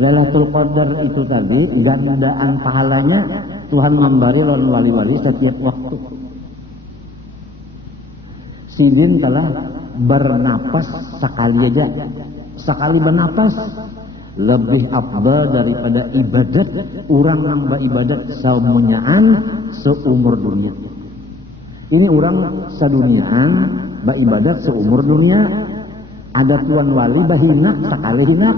Lailatul Qadar itu tadi gandaan pahalanya Tuhan memberi lawan wali-wali setiap waktu. Sidin telah bernapas sekali aja, sekali bernapas lebih afdal daripada ibadat orang nambah ibadat saumunyaan seumur dunia. Ini orang seduniaan beribadat seumur dunia. Ada tuan wali bahina sekali hina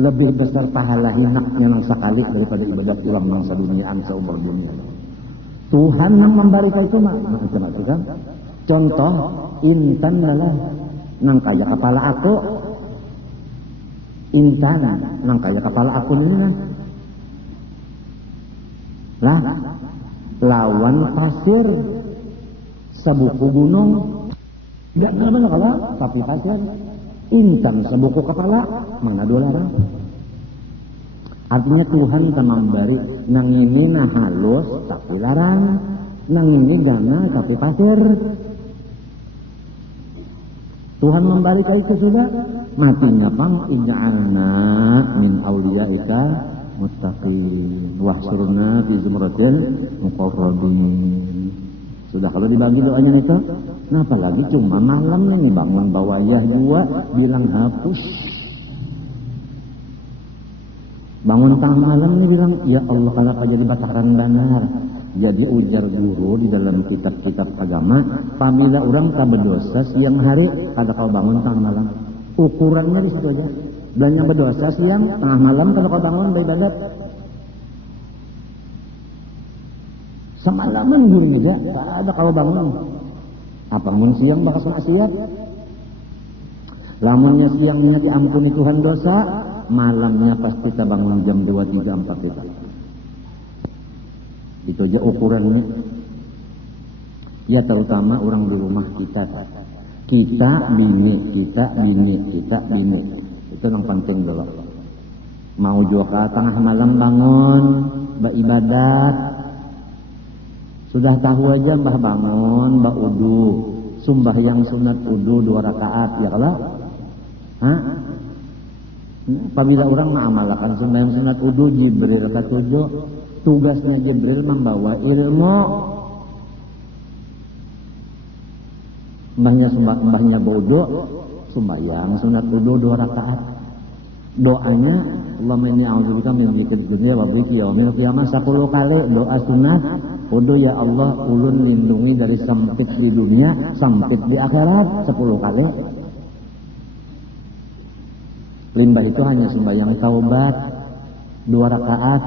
lebih besar pahala hinaknya nang sekali daripada ibadat orang nang seduniaan seumur dunia. Tuhan yang memberikan itu mah kan? Contoh intan adalah nang kaya kepala aku. Intan nang kaya kepala aku ini lah lawan pasir sebuku gunung enggak benar kalau tapi pasir intan sebuku kepala mana dolar. Artinya Tuhan telah memberi nang ini nah halus tapi larang, nang ini gana tapi pasir. Tuhan memberikan itu sudah matinya pang ij'alna min awliyaika muttaqin wahsyurna fi zumratil muqarrabin. Sudah kalau dibagi doanya itu, nah apalagi cuma malam ini bangun bawayah dua bilang hapus. Bangun tengah malam ini bilang ya Allah kenapa jadi bataran benar. Jadi ujar guru di dalam kitab-kitab agama, pamila orang tak berdosa siang hari, ada kau bangun tengah malam. Ukurannya di situ aja. Dan yang berdosa siang, tengah malam kalau kau bangun beribadat. Semalaman guru juga, tak ada kau bangun. Apa pun siang bakal maksiat. Lamunnya siangnya diampuni Tuhan dosa, malamnya pasti kita bangun jam 2, 3, 4 kita. Itu aja ukurannya. Ya terutama orang di rumah kita. Kita bini. Itu yang penting dulu. Mau juga tengah malam bangun, beribadat. Sudah tahu aja mbah bangun, mbah udu. Sumbahyang sunat udu 2 rakaat, ya kalau? Hah? Apabila orang mengamalkan sembahyang sunat udu, Jibril ketujuh, tugasnya Jibril membawa ilmu. Mbahnya wudu, sembahyang sunat udu 2 rakaat. Doanya, Allahumma inni a'udzubika min dzikril dunya wa biki yaumil qiyamah 10 kali doa sunat udu, ya Allah ulun lindungi dari sempit di dunia, sempit di akhirat 10 kali. Limbah itu hanya sembahyang taubat 2 rakaat.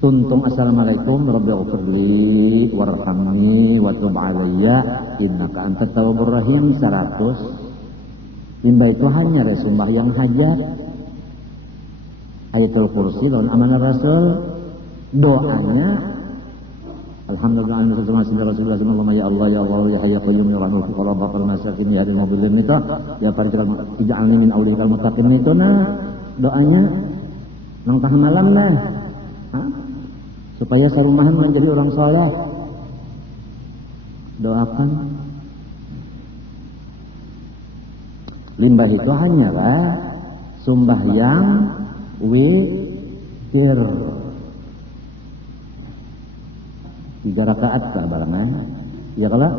Tuntung assalamualaikum rabbighfirli warhamni wa tub alayya innaka antat tawwabur rahim 100. Limbah itu hanya sembahyang hajat. Ayatul kursi lawan amanah rasul. Doanya alhamdulillah Rasulullah sallallahu ya Allah ya Allah ya hayya qayyum ya rahmatu qala baqal masakin ya hadil mobil itu ya parikal ij'alni min awliyal muttaqin itu nah doanya nang tengah malam nah supaya sarumahan menjadi orang soleh. Doakan. Limbah itu hanyalah sembahyang witir 3 rakaat barengan. Ya kalau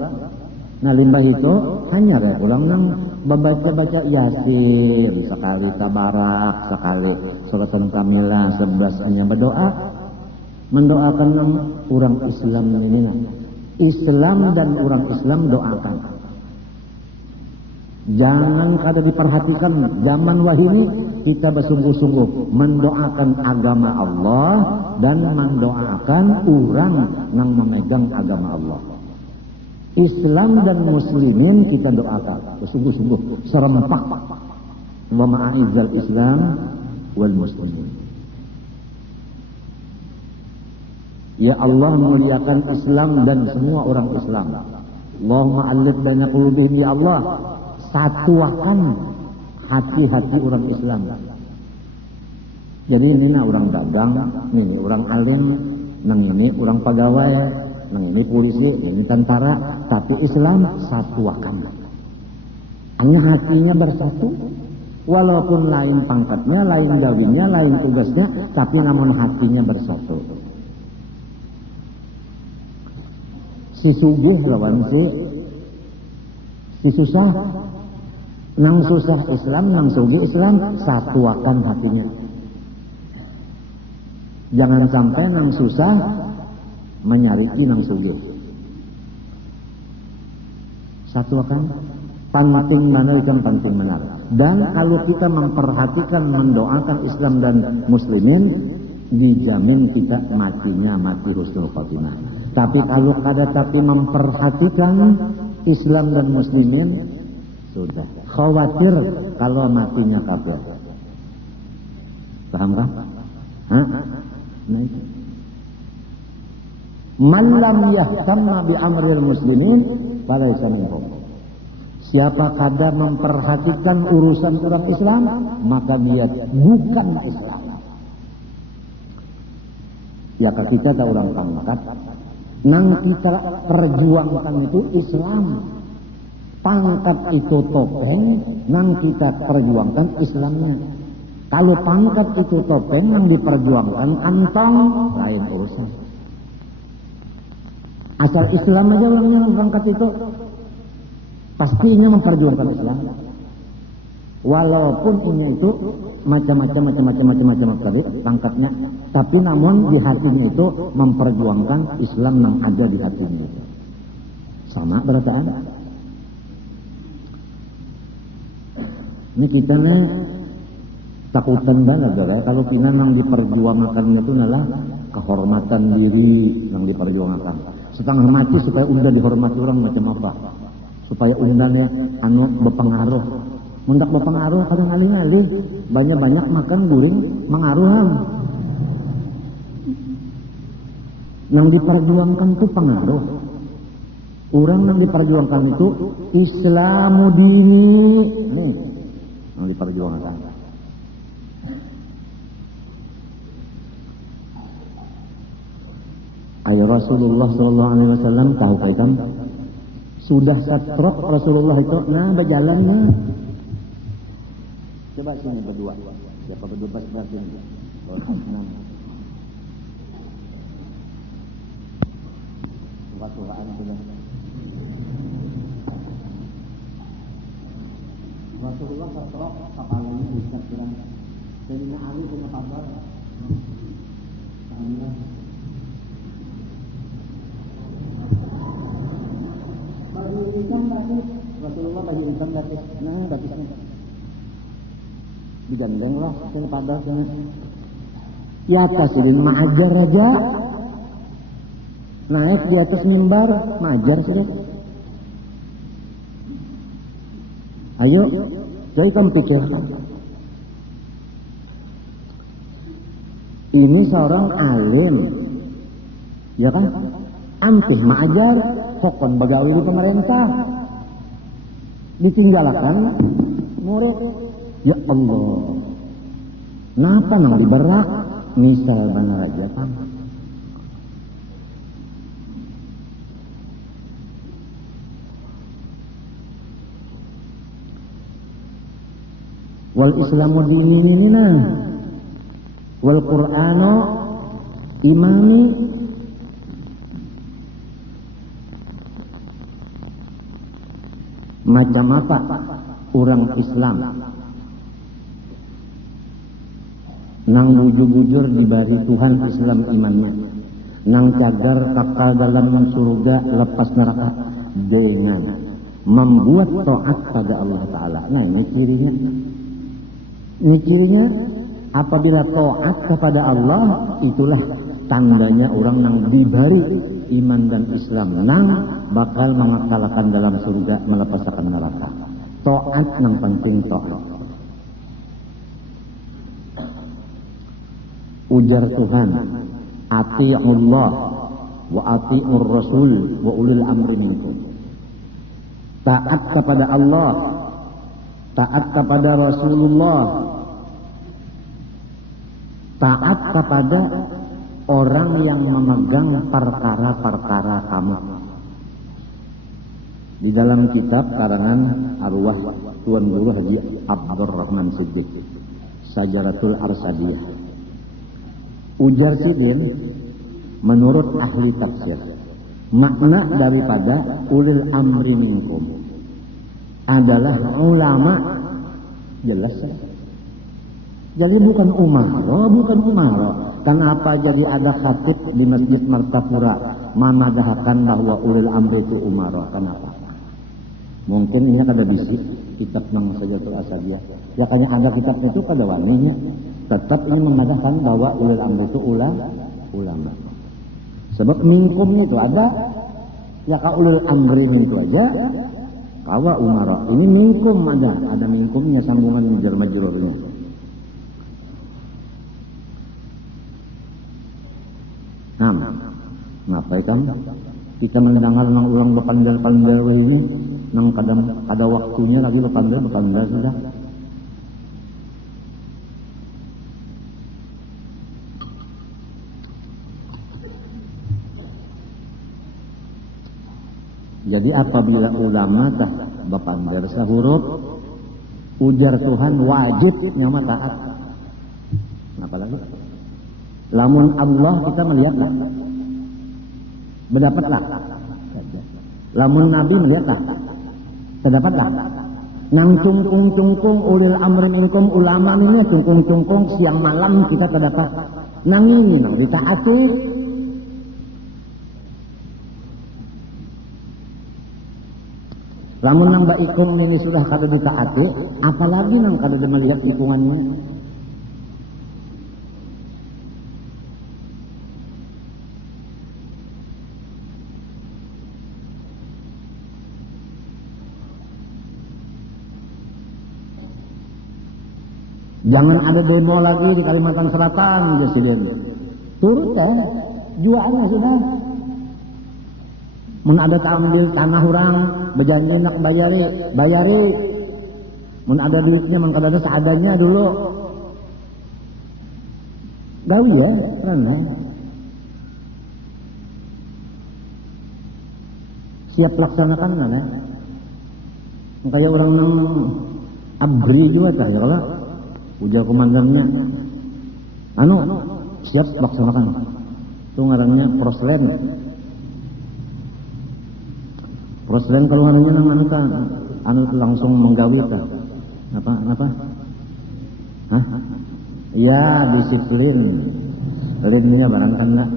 nah limbah itu hanya kayak ulang nang baca Yasin sekali, tabarak sekali, surat Al-Kamilah 11 hanya berdoa mendoakan orang Islam ini. Islam dan orang Islam doakan. Jangan kada diperhatikan zaman wahini kita bersungguh-sungguh mendoakan agama Allah dan mendoakan orang yang memegang agama Allah. Islam dan muslimin kita doakan bersungguh-sungguh serempak. Allahumma a'izzal Islam wal muslimin. Ya Allah muliakan Islam dan semua orang Islam. Allahumma alif baina qulubihim ya Allah. Satuakan hati-hati orang Islam. Jadi ini orang dagang, ini orang alim, nang ini orang pegawai, nang ini polisi, ini tentara, tapi Islam satuakan. Hanya hatinya bersatu, Walaupun lain pangkatnya, lain gawinnya, lain tugasnya, tapi namun hatinya bersatu. Si sugih lawan si susah. Nang susah Islam, nang sugih Islam, satuakan hatinya. Jangan sampai nang susah menyariki nang sugih. Satuakan. Penting mana ikan penting benar. Dan kalau kita memperhatikan, mendoakan Islam dan Muslimin, dijamin kita matinya mati husnul khotimah. Tapi kalau kada tapi memperhatikan Islam dan Muslimin, sudah khawatir kalau matinya kafir. Paham kan? Nah itu. Man lam yahtamma bi amril muslimin falaysa minhum. Siapa kadar memperhatikan urusan orang Islam, maka dia bukan Islam. Ya kita tak orang pangkat, nang kita perjuangkan itu Islam. Pangkat itu topeng, nang kita perjuangkan Islamnya. Kalau pangkat itu topeng, nang diperjuangkan kantong, lain urusan. Asal Islam aja orangnya pangkat itu, pastinya memperjuangkan Islam. Walaupun ini itu macam-macam tadi pangkatnya, tapi namun di hatinya itu memperjuangkan Islam yang ada di hatinya. Sama berataan. Ini kita nih takutan banget ya, kalau kita nang diperjuangkan itu adalah kehormatan diri yang diperjuangkan. Setengah mati supaya unda dihormati orang macam apa? Supaya undangnya anu berpengaruh. Mundak berpengaruh kadang alih-alih banyak-banyak makan guring mengaruhan. Yang diperjuangkan itu pengaruh. Orang yang diperjuangkan itu Islamu dini. Nih, yang diperjuangkan. Ayo Rasulullah sallallahu alaihi wasallam tahu kaitan sudah setrok Rasulullah itu, nah berjalan nah. Coba sini berdua, siapa berdua pas sini. Surat-suraan sudah. Rasulullah setrok kepalanya bisa kurang. Sayyidina Ali punya kabar. Alhamdulillah. Baju hitam batis, Rasulullah baju hitam batis, nah batisnya digandeng lah, saya pada sana. Di atas ini mengajar aja, naik di atas mimbar, mengajar sudah. Ayo, jadi kamu pikirkan. Ini seorang alim, ya kan? Ampih mengajar. Kokon begawi di pemerintah ditinggalkan murid. Ya Allah, napa nang diberak misal benar aja kan. Wal Islamu dinina wal Qur'anu imami. Macam apa orang Islam nang bujur-bujur dibari Tuhan Islam imannya, nang cagar kakal dalam surga lepas neraka dengan membuat taat pada Allah Ta'ala. Nah ini cirinya. Ini cirinya apabila taat kepada Allah, itulah tandanya orang yang dibari iman dan Islam, nang bakal mengekalkan dalam surga, melepaskan neraka. Taat yang penting taat. Ujar Tuhan, ati'ullah wa ati'ur rasul wa ulil amri minkum. Taat kepada Allah, taat kepada Rasulullah, taat kepada orang yang memegang perkara-perkara kamu. Di dalam kitab karangan Arwah Tuan Guru Haji Abdurrahman Siddiq, Sajaratul Arsadiyah. Ujar Sidin, menurut ahli tafsir, makna daripada ulil amri minkum adalah ulama, jelas ya. Jadi bukan umaro. Kenapa jadi ada khatib di Masjid Martapura menadahkan bahwa ulil amri itu umaro? Kenapa? Mungkin ini ada bisik kitab nang Sajaratul Arsadiyah. Ya kayaknya ada kitab itu kada waninya. Tetap ini menadahkan bahwa ulil amri itu ulama. Sebab minkum itu ada, ya ka ulil amri itu aja. Kawa umara. Ini minkum ada minkumnya sambungan jar majrurnya. Ngapa itu? Kita mendengar nang ulang berpandal-pandal ini, nang kada waktunya lagi berpandal sudah. Jadi apabila ulama tah bapandar sahuruf, ujar Tuhan wajib nyama taat. Kenapa lagi? Lamun Allah kita melihatlah, berdapatlah. Lamun Nabi melihatlah, terdapatlah. Nang cungkung ulil amri minkum ulama ini cungkung siang malam kita terdapat. Nang ini nang ditaati. Lamun nang baikum ini sudah kada ditaati, apalagi nang kada melihat hitungannya. Jangan ada demo lagi di Kalimantan Selatan, Presiden. Turut ya, juaannya sudah. Mun ada ambil tanah orang, berjanji nak bayari. Mun ada duitnya, mun kada ada seadanya dulu. Gawi ya, keren ya. Siap laksanakan kan ya. Kayak orang nang abri juga tak ya kalau. Ujar komandannya, siap laksanakan. Itu ngarannya proslen. Proslen kalau ngarannya nang langsung menggawi ta. Apa? Hah? Ya, disiplin. Linnya barangkan lah.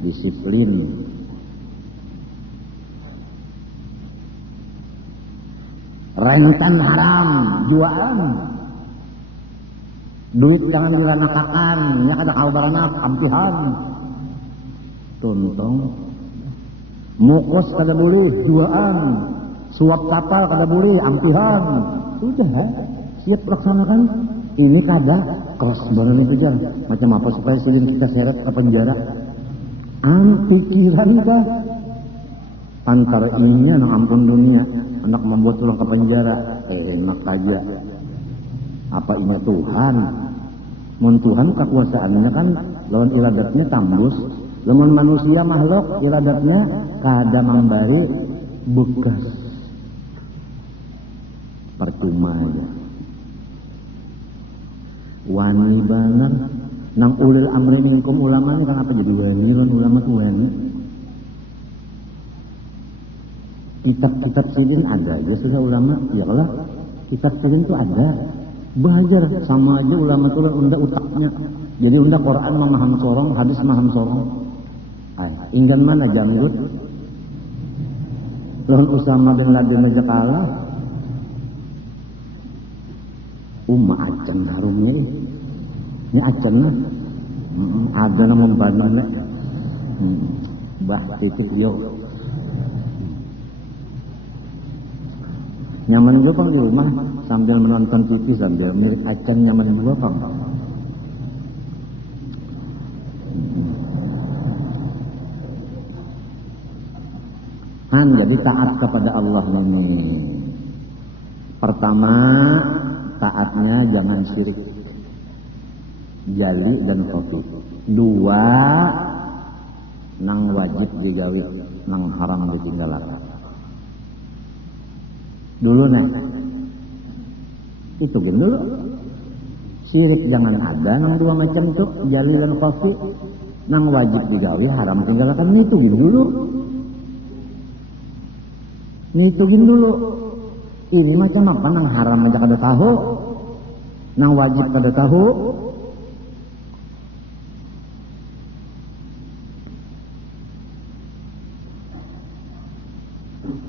Disiplin. Rentan haram, jualan. Duit jangan diranakakan, ya kada kau baranak, ampihan. Tuntong. Mukos kada boleh, jualan. Suap kapal kada boleh, ampihan. Sudah, siap laksanakan. Ini kada, kelas baran itu jar. Macam apa supaya sering kita seret ke penjara? Pikiran kah? Antara ininya nang ampun dunia. Anak membuat pulang ke penjara, enak aja. Apa ini Tuhan? Mun Tuhan kekuasaannya kan lawan iradatnya tambus. Lamun manusia makhluk iradatnya kada memberi bekas. Percuma aja. Wani bener. Nang ulil amri minkum ulama ini kan apa jadi wani? Ulama tuh wani. Kitab-kitab sidin ada aja sudah ulama, ya Allah. Kitab sidin itu ada. Belajar sama aja ulama itu unda utaknya. Jadi unda Quran memaham sorong, hadis memaham sorong. Inggan mana janggut? Lawan Usama bin Laden aja kalah. Acan harumnya. Ini acan lah. Ada nama membantu. Bah titik yo. Nyaman juga Bang di rumah sambil menonton TV sambil mirip acan nyaman juga Bang. Jadi taat kepada Allah ini. Pertama, taatnya jangan syirik. Jali dan khofi. Dua, nang wajib digawi, nang haram ditinggalkan. dulu nih. Itu gini dulu. Syirik jangan ada nang dua macam tuh, jalil dan khafi. Nang wajib digawe haram tinggalkan itu gini dulu. Ngitungin dulu. Ini macam apa nang haram aja kada tahu. Nang wajib kada tahu.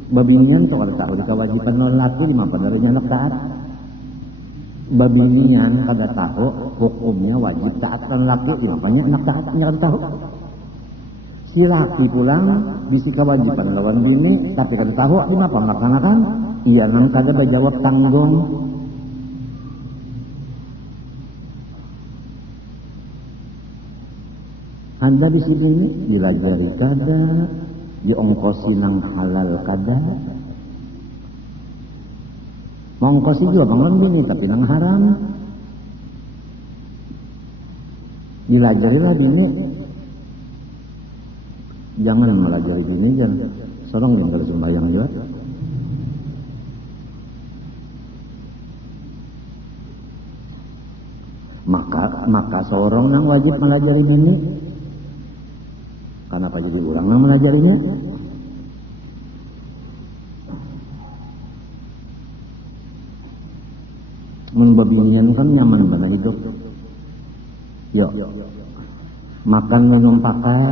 Babinian tuh kada tahu kewajiban non laku di mana darinya anak taat. Babinian kada tahu hukumnya wajib taat non laku di mana anak taatnya kada tahu. Si laki pulang bisi kewajiban lawan bini tapi kada tahu di mana melaksanakan. Iya nang kada berjawab tanggung. Anda bisi bini dilajari kada. Diongkosi nang halal kada, mongkosi juga bangun bini tapi nang haram. Dilajarilah bini, jangan melajari bini jangan. Sorong tinggal sembahyang juga. Maka seorang nang wajib melajari bini. Kenapa jadi orang yang melajarinya? Membabinian kan nyaman mana hidup. Yuk, makan minum pakai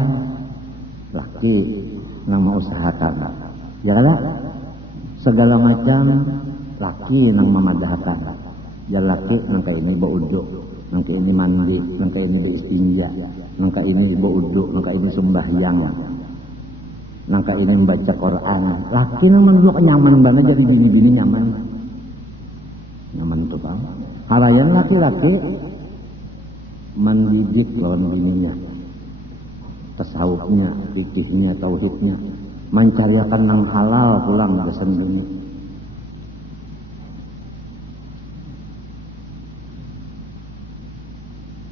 laki nang mau usahakan. Ya kan? Segala macam laki nang memadahakan. Ya laki nang kayak ini baudo, nang kayak ini mandi, nang kayak ini beristinja. Nangka ini berwudu, nangka ini sembahyang, nangka ini membaca Quran. Laki nang menurut nyaman banget jadi bini-bini nyaman, nyaman tuh bang. Harayan laki-laki mendidik lawan bininya, tasawufnya, fikihnya, tauhidnya, mencariakan nang halal pulang ke sendiri.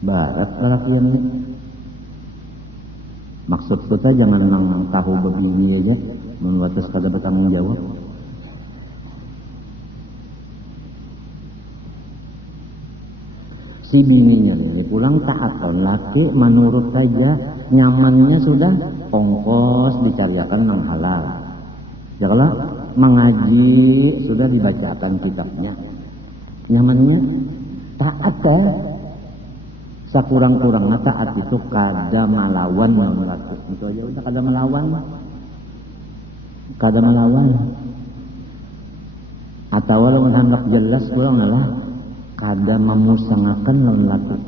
Barat laki yang ini. Maksud kita jangan nang tahu begini aja, membatas kada bertanggung jawab. Si bininya ini pulang taat laki menurut saja nyamannya sudah ongkos dicariakan nang halal. Ya kalau mengaji sudah dibacakan kitabnya, nyamannya taat ya. Sakurang-kurangnya taat itu kada melawan non laki. Itu aja udah kada melawan. Kada melawan. Atau walau hendak jelas kurang lah kada memusangakan non laki.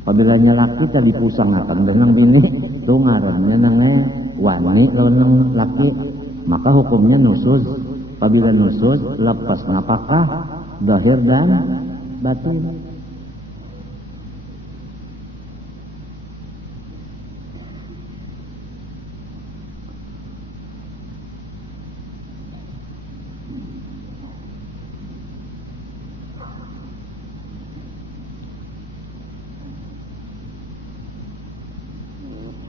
Apabila laki tadi pusangakan dengan bini itu ngarannya nange wani lawan nang laki, maka hukumnya nusuz. Apabila nusuz lepas napakah zahir dan batin.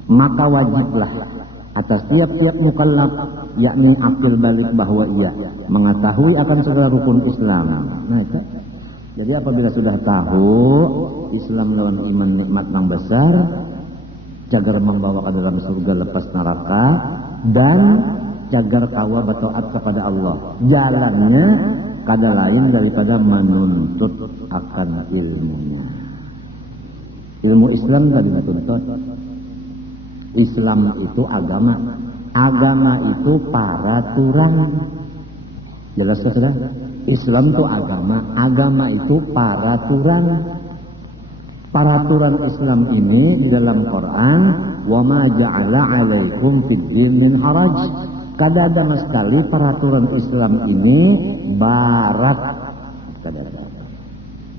Maka wajiblah atas tiap-tiap mukallaf yakni akil balik bahwa ia mengetahui akan segala rukun Islam. Nah itu. Jadi apabila sudah tahu Islam lawan iman nikmat yang besar, cagar membawa ke dalam surga lepas neraka dan cagar kawa bertaat kepada Allah. Jalannya kada lain daripada menuntut akan ilmunya. Ilmu Islam tadi dituntut. Islam itu agama. Agama itu peraturan. Jelas sudah? Islam itu agama. Agama itu peraturan. Peraturan Islam ini di dalam Quran, wa ma ja'ala 'alaikum fid din min haraj. Kada ada sama sekali peraturan Islam ini barat. Kada ada.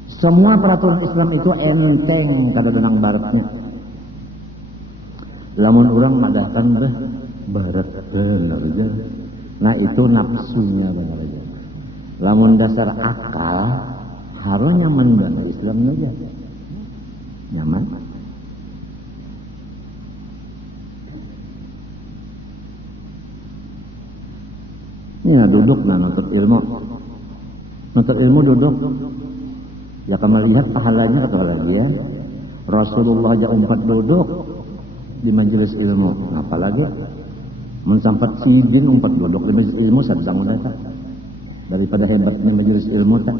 Semua peraturan Islam itu enteng, kada ada nang baratnya. Lamun orang madatan barat benar aja. Nah itu nafsunya benar aja. Lamun dasar akal harus nyaman banget Islam aja. Nyaman. Ya duduk nuntut ilmu. Nuntut ilmu duduk. Ya kamu lihat pahalanya atau lagi ya. Rasulullah aja umpat duduk di majelis ilmu. Apalagi mensampat sidin umpat duduk di majelis ilmu sadang udah tak. Daripada hebatnya majelis ilmu tak.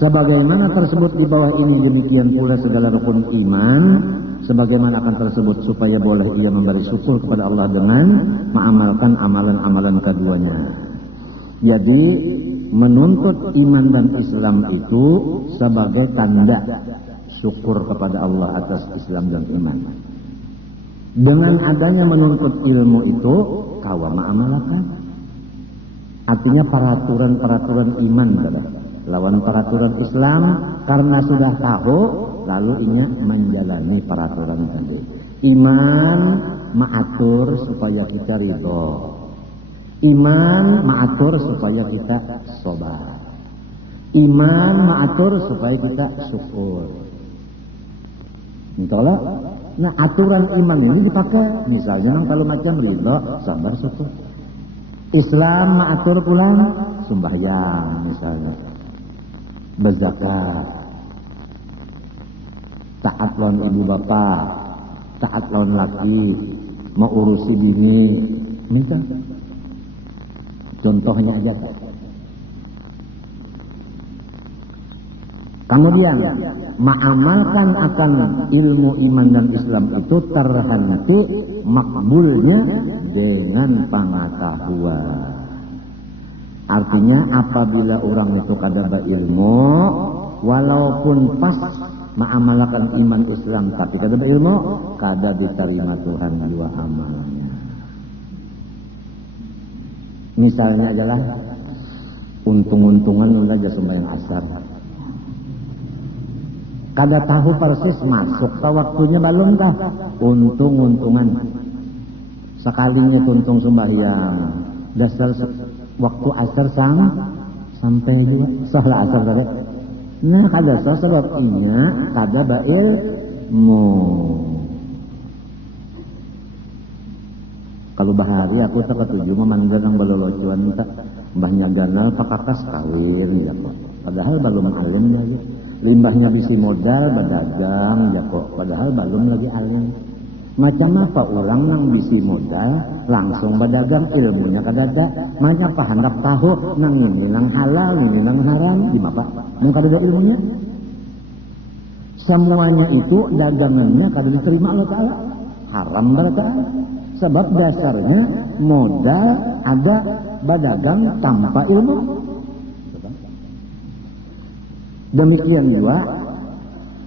Sebagaimana tersebut di bawah ini, demikian pula segala rukun iman sebagaimana akan tersebut supaya boleh ia memberi syukur kepada Allah dengan mengamalkan amalan-amalan keduanya. Jadi menuntut iman dan Islam itu sebagai tanda syukur kepada Allah atas Islam dan iman. Dengan adanya menuntut ilmu itu kawa mengamalkan. Artinya peraturan-peraturan iman lawan peraturan Islam karena sudah tahu lalu ingat menjalani peraturan tadi. Iman mengatur supaya kita ridho. Iman mengatur supaya kita sabar. Iman mengatur supaya kita syukur. Itulah. Nah aturan iman ini dipakai. Misalnya kalau macam ridho, sabar, syukur. Islam mengatur pulang sembahyang misalnya. Berzakat. Taat lawan ibu bapak, taat lawan laki, mau urusi bini, minta. Contohnya aja. Kemudian, mengamalkan akan ilmu iman dan Islam itu terhenti makbulnya dengan pengetahuan. Artinya apabila orang itu kadaba ilmu, walaupun pas mengamalkan iman Islam tapi kadaba ilmu, kada diterima Tuhan dua amalannya. Misalnya adalah untung-untungan aja sembahyang asar. Kada tahu persis masuk ke waktunya belum dah. Untung-untungan. Sekalinya tuntung sembahyang. Dasar waktu asar sampai juga salah asar tadi. Nah kada sebabnya kada bailmu. Kalau bahari aku tak ketujuh memanggil yang balolocuan tak mbahnya ganal pakakas kawin ya kok. Padahal belum alim lagi. Limbahnya bisi modal berdagang ya kok. Padahal belum lagi alim. Macam apa orang nang bisi modal langsung berdagang ilmunya kadada. Macam apa hendak tahu nang ini nang halal ini nang haram gimana pak? Nang kadada ilmunya. Semuanya itu dagangannya kadada diterima Allah Taala. Haram berada. Sebab dasarnya modal ada berdagang tanpa ilmu. Demikian juga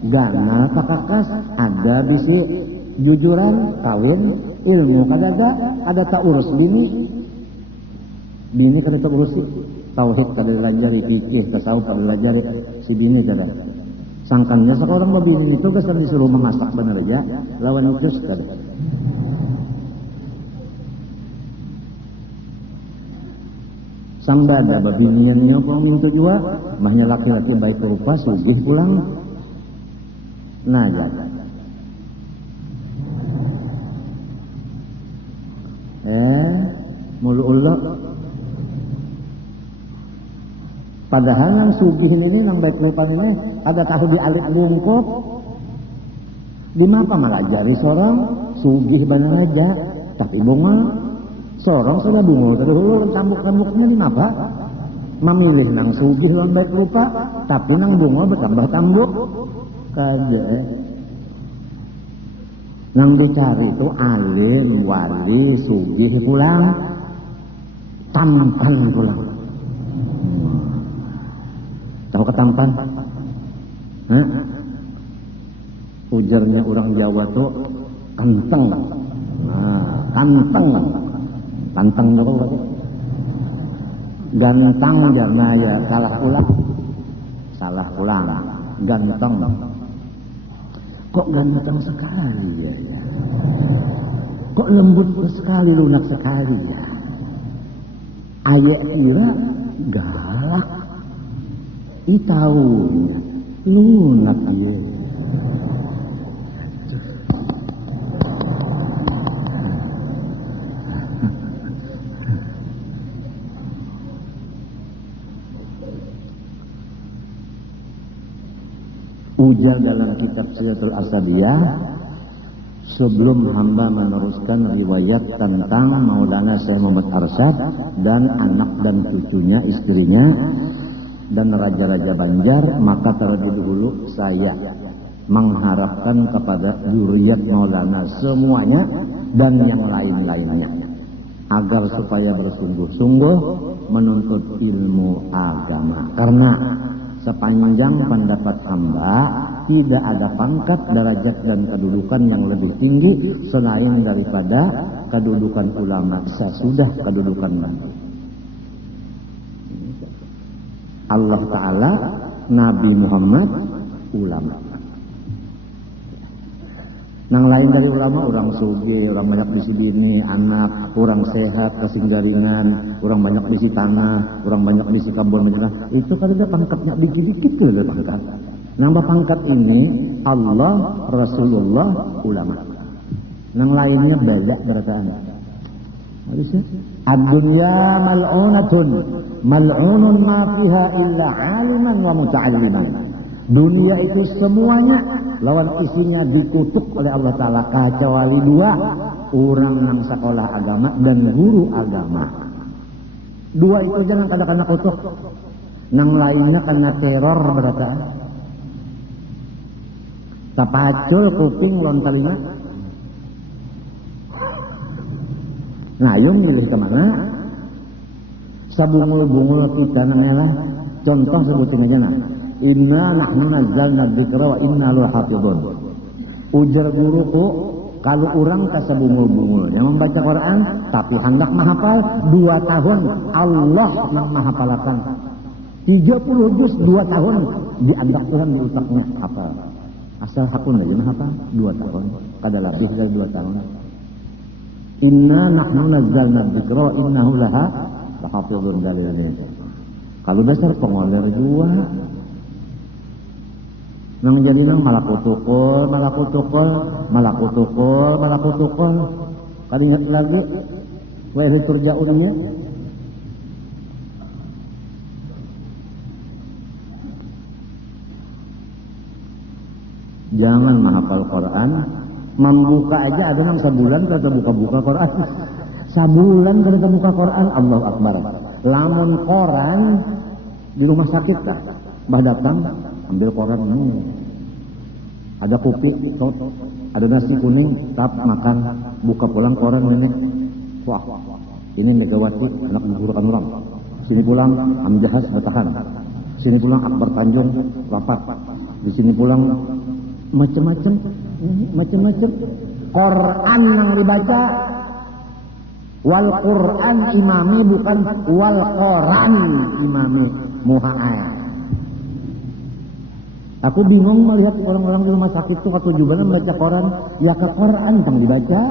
ganal pakakas ada bisi jujuran kawin ilmu kadada ada tak urus bini kada tak urus tauhid kada belajar fikih tasawuf kada belajar si bini kada sangkannya seorang bini itu kesan disuruh memasak benar aja lawan itu kada. Sambada babiniannya pun itu juga mahnya laki-laki baik rupa sugih pulang. Nah ya. Mulu ulok. Padahal nang sugih ini nang baik rupa ini ada tahu di alik bungkuk. Di mana malah jari sorong sugih benar aja tapi bunga. Sorong sudah bunga terus tambuk-tambuknya di apa? Memilih nang sugih lan baik rupa, tapi nang bunga bertambah tambuk. Kada. Nang dicari itu alim, wali, sugih pulang, tampan pulang. Tahu ketampan? Hah? Ujarnya orang Jawa tuh kanteng. Nah, kanteng. Ganteng dulu ganteng karena ya salah ulang ganteng kok ganteng sekali ya kok lembut sekali lunak sekali ya ayat kira galak lunak ya Ujar dalam kitab Silatul Asadiyah, sebelum hamba meneruskan riwayat tentang Maulana Syekh Muhammad Arsyad dan anak dan cucunya, istrinya, dan raja-raja Banjar, maka terlebih dahulu saya mengharapkan kepada zuriat Maulana semuanya dan yang lain-lainnya agar supaya bersungguh-sungguh menuntut ilmu agama, karena sepanjang pendapat hamba tidak ada pangkat, derajat dan kedudukan yang lebih tinggi selain daripada kedudukan ulama sesudah kedudukan nabi. Allah Ta'ala, Nabi Muhammad, ulama. Nang lain dari ulama, orang suge, orang banyak bisi bini, anak, orang sehat, kasing jaringan, orang banyak bisi tanah, orang banyak bisi kebun, itu kan ada pangkatnya dikit-dikit tuh ada pangkat. Nambah pangkat ini Allah, Rasulullah, ulama. Nang lainnya beda berataan. Ad-dunya mal'unatun, mal'unun ma fiha illa aliman wa muta'alliman. Dunia itu semuanya lawan isinya dikutuk oleh Allah Ta'ala kecuali dua, orang yang sekolah agama dan guru agama. Dua itu jangan kadang-kadang kutuk. Nang lainnya kena teror berataan. Tapacul kuping lontalina. Ngayung milih kemana? Sabungul-bungul kita namanya. Contoh sebutin aja nah. Inna nahnu nazzalna dzikra wa inna lahu hafizun. Ujar guruku, kalau orang kasabungul-bungul yang membaca Quran tapi hendak menghafal 2 tahun Allah yang menghafalkan 30 juz 2 tahun diandak Tuhan di utaknya hafal. Asal hakun aja menghafal 2 tahun, kada lebih dari 2 tahun. Inna nahnu nazzalna dzikra wa innahu laha hafizun dalilnya. Kalau dasar pengoler dua nang jadi nang malakutukul. Kali ingat lagi wa turja'unnya. Jangan menghafal Quran, membuka aja ada nang sebulan kata buka-buka Quran. Sabulan kata buka Quran, Allahu Akbar. Lamun koran di rumah sakit dah, bah datang ambil koran ini. Ada kopi, ada nasi kuning, tap makan, buka pulang koran nenek. Wah, ini Megawati, anak burukan orang. Sini pulang Hamzahas bertahan. Sini pulang Akbar Tanjung rapat. Di sini pulang macam-macam. Quran yang dibaca wal Quran imami, bukan wal Quran imami muha'ay. Aku bingung melihat orang-orang di rumah sakit itu ketujuan membaca Quran, ya ke Quran yang dibaca.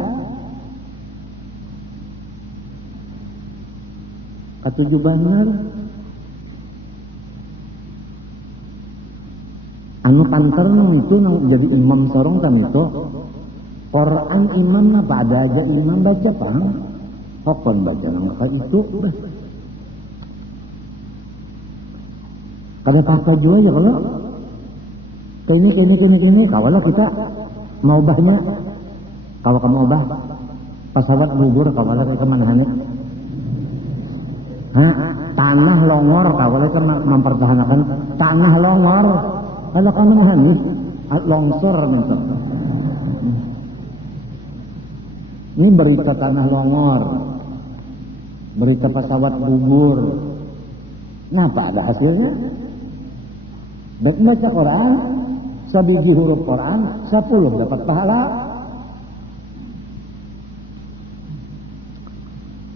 Ketujuan benar. Anu panter nang itu nang jadi imam sarong tam itu. Quran imam apa ada aja imam baca paham. Hokon baca nang itu. Kada apa-apa juga ya kalau Kini, kawalah kita mau bahnya, kalau kamu ubah, pesawat gugur, kawalah kita kemana nih? Tanah longor, kawalah kita mempertahankan tanah longor, kalau kamu nih, longsor gitu. Ini berita tanah longor, berita pesawat gugur. Kenapa ada hasilnya? Baca Quran. Sabiji huruf Quran 10 dapat pahala.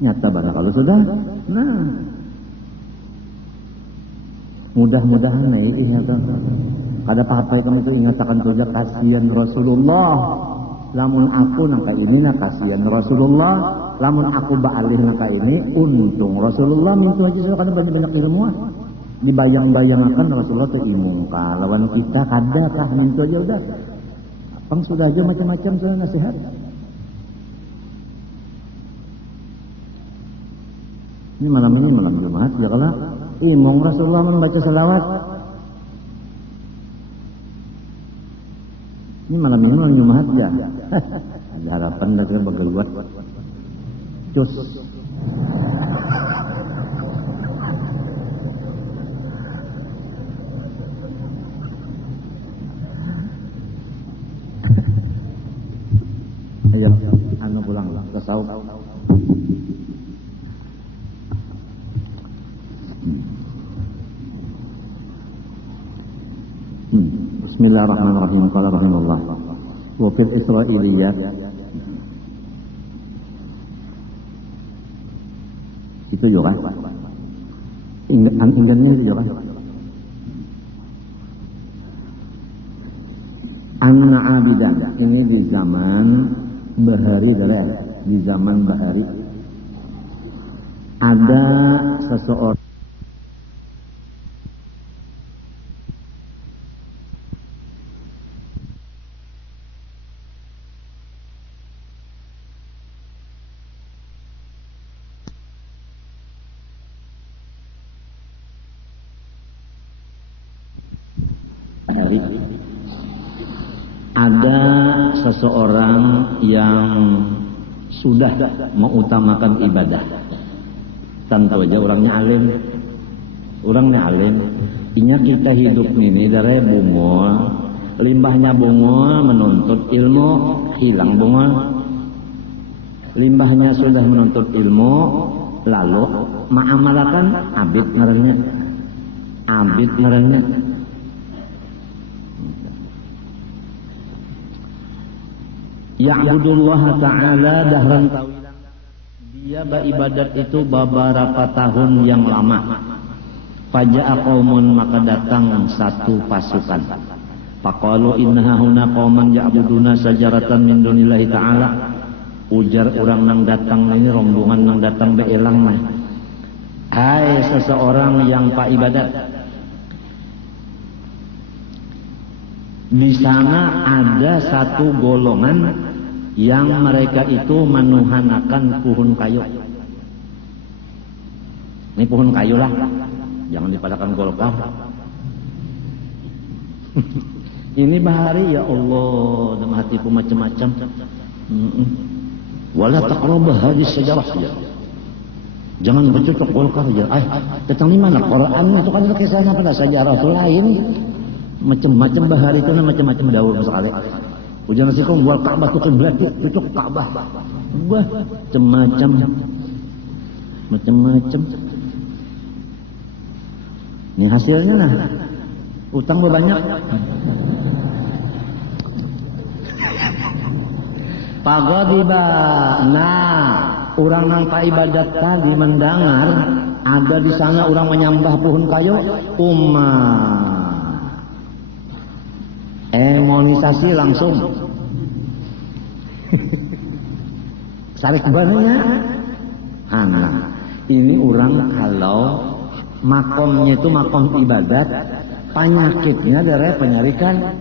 Nyata banget kalau sudah. Nah, mudah-mudahan ingat. Kada papai kamu itu ingatakan saja kasihan Rasulullah. Lamun aku nangka ini nak kasihan Rasulullah. Lamun aku baalih nangka ini untung Rasulullah. Mintu aja sudah kada banyak-banyak ilmu. Dibayang-bayangkan Rasulullah itu ilmu lawan kita kadakah mintu aja udah pang sudah aja macam-macam sudah nasihat. Ini malam Jumat ya kalau imong Rasulullah membaca salawat Ini malam ini malam Jumat ya. Ada harapan dari bagaimana cus. Ayo, anu pulang ke saum. Bismillahirrahmanirrahim. Qala rahimahullah. Wa fil Israiliyat. Itu juga. Ingatnya itu juga. Anna abidan, ini di zaman Bahari, di zaman Bahari ada seseorang seseorang yang sudah mengutamakan ibadah. Tentu aja orangnya alim. Inya kita hidup ini dari bunga, limbahnya bunga menuntut ilmu, hilang bunga. Limbahnya sudah menuntut ilmu, lalu ma'amalakan abid ngarannya. Ya'budullah ta'ala dahran tawilan. Dia beribadat itu beberapa tahun yang lama. Faja'a qaumun, maka datang satu pasukan. Faqalu innaha huna qauman ya'buduna sajaratan min dunillahi ta'ala. Ujar orang nang datang ini, rombongan nang datang beelang mah. Hai seseorang yang pak ibadat. Di sana ada satu golongan yang mereka itu menuhanakan pohon kayu. Ini pohon kayu lah, jangan dipadakan golkar. Ini bahari ya Allah, dalam hatiku macam-macam. Wala taqrabu hadis sajarah saja. Jangan bercocok golkar ya. Tentang di mana Quran itu kan kisahnya pada sajarah itu lain. Macam-macam bahari itu macam-macam daun sekali. Ujian nasikum wal Ka'bah tu qiblat cucuk Ka'bah. Wah, macam-macam. Ini hasilnya nah. Utang banyak. Pagadiba. Nah, orang nang ibadat tadi mendengar ada di sana orang menyembah pohon kayu, emonisasi langsung. Sarik bananya. Ini orang kalau makomnya itu makom ibadat, penyakitnya dari penyarikan.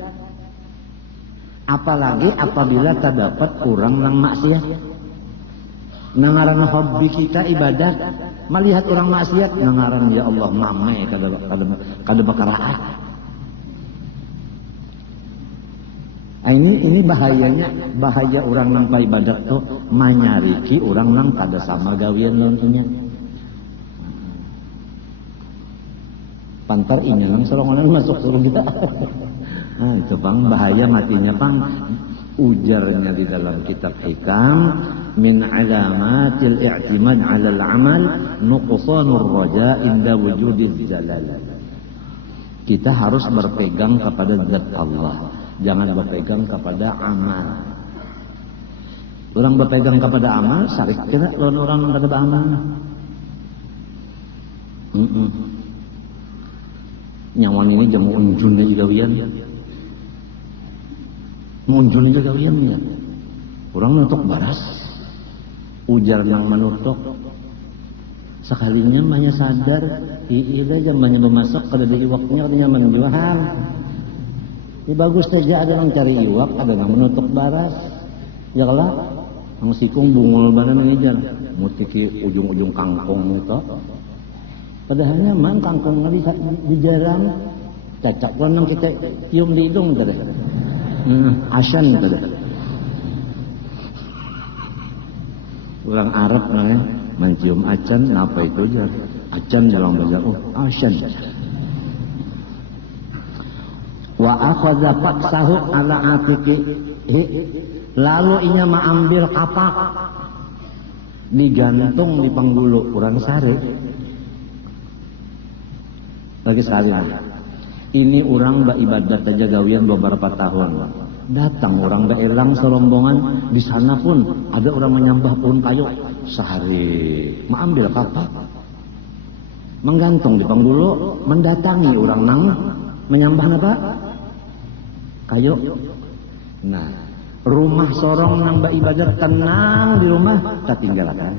Apalagi apabila terdapat orang yang maksiat. Nangaran hobi kita ibadat, melihat orang maksiat, nangaran ya Allah mame kada bakaraat. Ini bahaya orang nang ibadat tuh manyariki orang nang kada sama gawian lainnya. Pantar inya nang sorongan masuk surga. Itu bang bahaya matinya bang. Ujarnya di dalam kitab hikam, min alamatil i'timad 'ala al-'amal nuqsanur raja' inda wujudil jalal. Kita harus berpegang kepada zat Allah. Jangan berpegang kepada amal. Orang berpegang kepada amal, sarik kita lawan orang yang kada beramal. Nyawan ini jamu unjunnya juga wian. Unjunnya juga wian ya. Orang nutuk baras. Ujar nang menutuk. Sekalinya banyak sadar, iya jamannya bermasuk kada di iwaknya katanya menjuahan. Ini bagus saja ada yang cari iwak, ada yang menutup baras. Ya kalau ang sikung bungul banan ngejar, mutiki ujung-ujung kangkung itu. Padahalnya man kangkung di jarang, cacak lanang kita cium di hidung tadi. Asan tadi. Orang Arab namanya mencium acan, apa itu aja? Acan dalam bahasa asan. Wa akhadha faksahu ala atiki, lalu inya mengambil kapak digantung di panggulu kurang sare. Lagi sekali ini orang beribadat aja gawian beberapa tahun. Datang orang beelang serombongan, di sana pun ada orang menyembah pohon kayu sehari, mengambil kapak, menggantung di panggulu, mendatangi orang nang menyembah apa? Kayu. Nah, rumah sorong nang beribadat tenang di rumah, tak tinggalkan.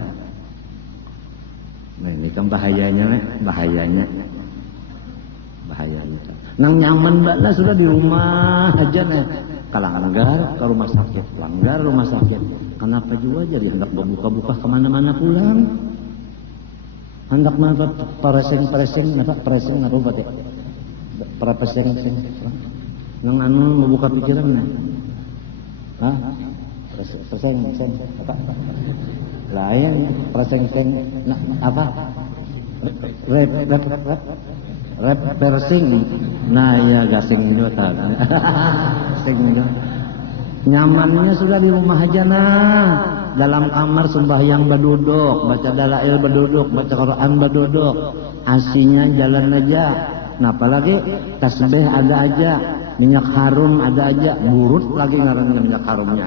Nah ini kan bahayanya. Nang nyaman balas sudah di rumah aja nih. Kalau langgar ke rumah sakit, langgar rumah sakit. Kenapa juga jadi hendak buka-buka kemana-mana pulang? Hendak mana preseng apa buat ya? Preseng. Nang anu membuka pikiran nih. Hah? Preseng apa? Lain preseng nah, apa? Rep persing. Nah ya gasing ini betul. Sing ini. Nyamannya sudah di rumah aja nah. Dalam kamar sembahyang berduduk, baca dalail berduduk, baca Quran berduduk. Asinya jalan aja. Nah apalagi tasbih ada aja, minyak harum ada aja, burut lagi ngarannya minyak harumnya.